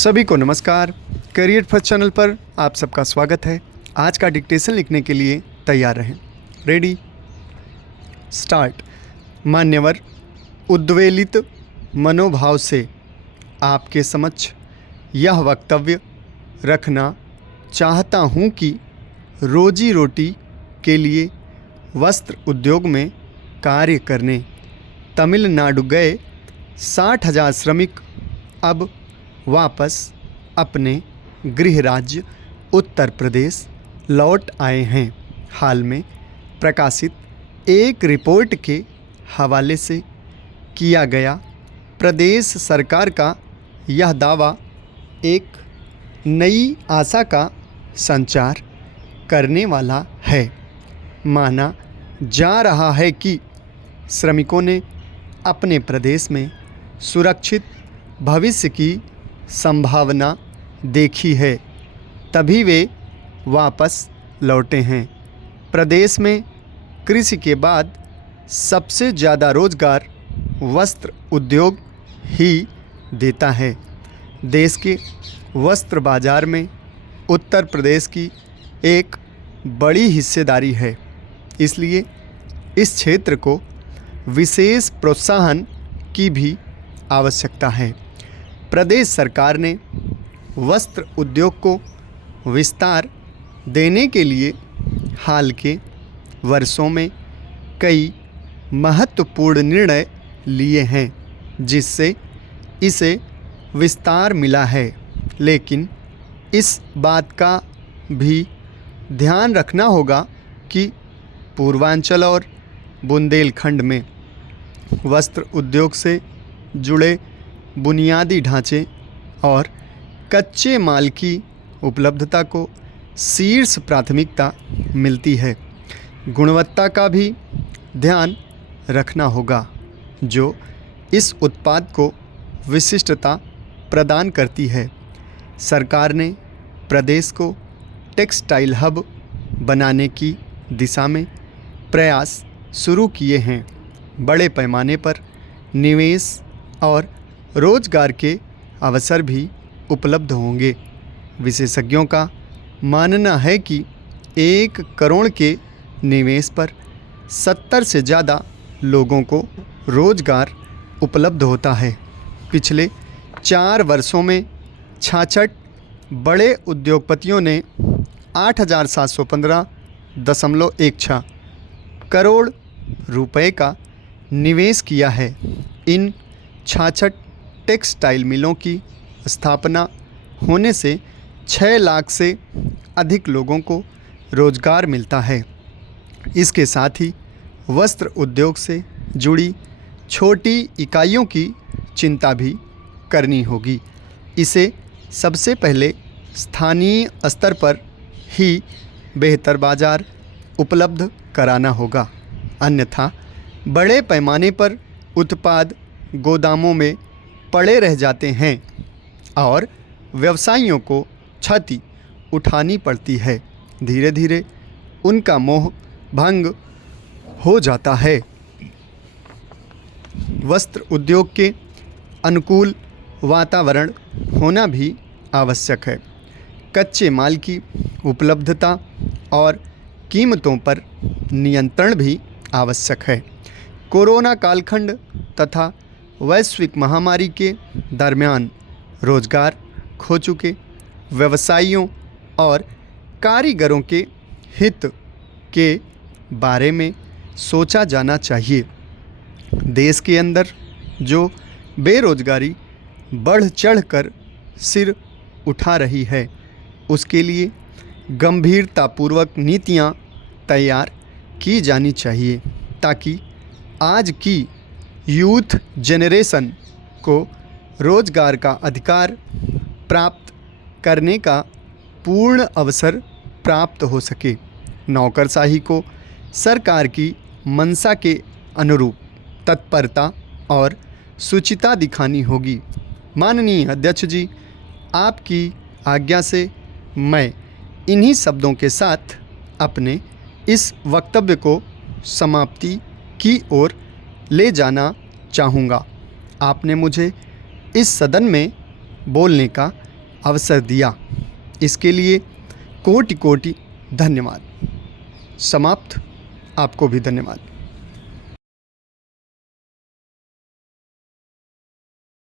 सभी को नमस्कार। करियर फर्स्ट चैनल पर आप सबका स्वागत है। आज का डिक्टेशन लिखने के लिए तैयार रहें। Ready start. मान्यवर, उद्वेलित मनोभाव से आपके समक्ष यह वक्तव्य रखना चाहता हूँ कि रोजी रोटी के लिए वस्त्र उद्योग में कार्य करने तमिलनाडु गए 60,000 श्रमिक अब वापस अपने गृह राज्य उत्तर प्रदेश लौट आए हैं। हाल में प्रकाशित एक रिपोर्ट के हवाले से किया गया प्रदेश सरकार का यह दावा एक नई आशा का संचार करने वाला है। माना जा रहा है कि श्रमिकों ने अपने प्रदेश में सुरक्षित भविष्य की संभावना देखी है, तभी वे वापस लौटे हैं। प्रदेश में कृषि के बाद सबसे ज़्यादा रोजगार वस्त्र उद्योग ही देता है। देश के वस्त्र बाजार में उत्तर प्रदेश की एक बड़ी हिस्सेदारी है, इसलिए इस क्षेत्र को विशेष प्रोत्साहन की भी आवश्यकता है। प्रदेश सरकार ने वस्त्र उद्योग को विस्तार देने के लिए हाल के वर्षों में कई महत्वपूर्ण निर्णय लिए हैं, जिससे इसे विस्तार मिला है। लेकिन इस बात का भी ध्यान रखना होगा कि पूर्वांचल और बुंदेलखंड में वस्त्र उद्योग से जुड़े बुनियादी ढांचे और कच्चे माल की उपलब्धता को शीर्ष प्राथमिकता मिलती है। गुणवत्ता का भी ध्यान रखना होगा, जो इस उत्पाद को विशिष्टता प्रदान करती है। सरकार ने प्रदेश को टेक्सटाइल हब बनाने की दिशा में प्रयास शुरू किए हैं। बड़े पैमाने पर निवेश और रोजगार के अवसर भी उपलब्ध होंगे। विशेषज्ञों का मानना है कि 1 करोड़ के निवेश पर 70 से ज़्यादा लोगों को रोजगार उपलब्ध होता है। पिछले 4 वर्षों में 66 बड़े उद्योगपतियों ने 8,715.16 करोड़ रुपए का निवेश किया है। इन 66 टेक्सटाइल मिलों की स्थापना होने से 6 लाख से अधिक लोगों को रोजगार मिलता है। इसके साथ ही वस्त्र उद्योग से जुड़ी छोटी इकाइयों की चिंता भी करनी होगी। इसे सबसे पहले स्थानीय स्तर पर ही बेहतर बाजार उपलब्ध कराना होगा, अन्यथा बड़े पैमाने पर उत्पाद गोदामों में पड़े रह जाते हैं और व्यवसायियों को क्षति उठानी पड़ती है। धीरे धीरे उनका मोह भंग हो जाता है। वस्त्र उद्योग के अनुकूल वातावरण होना भी आवश्यक है। कच्चे माल की उपलब्धता और कीमतों पर नियंत्रण भी आवश्यक है। कोरोना कालखंड तथा वैश्विक महामारी के दरमियान रोजगार खो चुके व्यवसायियों और कारीगरों के हित के बारे में सोचा जाना चाहिए। देश के अंदर जो बेरोजगारी बढ़ चढ़कर सिर उठा रही है, उसके लिए गंभीरतापूर्वक नीतियां तैयार की जानी चाहिए, ताकि आज की यूथ जनरेशन को रोजगार का अधिकार प्राप्त करने का पूर्ण अवसर प्राप्त हो सके। नौकरशाही को सरकार की मंशा के अनुरूप तत्परता और शुचिता दिखानी होगी। माननीय अध्यक्ष जी, आपकी आज्ञा से मैं इन्हीं शब्दों के साथ अपने इस वक्तव्य को समाप्ति की ओर ले जाना चाहूँगा। आपने मुझे इस सदन में बोलने का अवसर दिया, इसके लिए कोटि कोटि धन्यवाद। समाप्त। आपको भी धन्यवाद।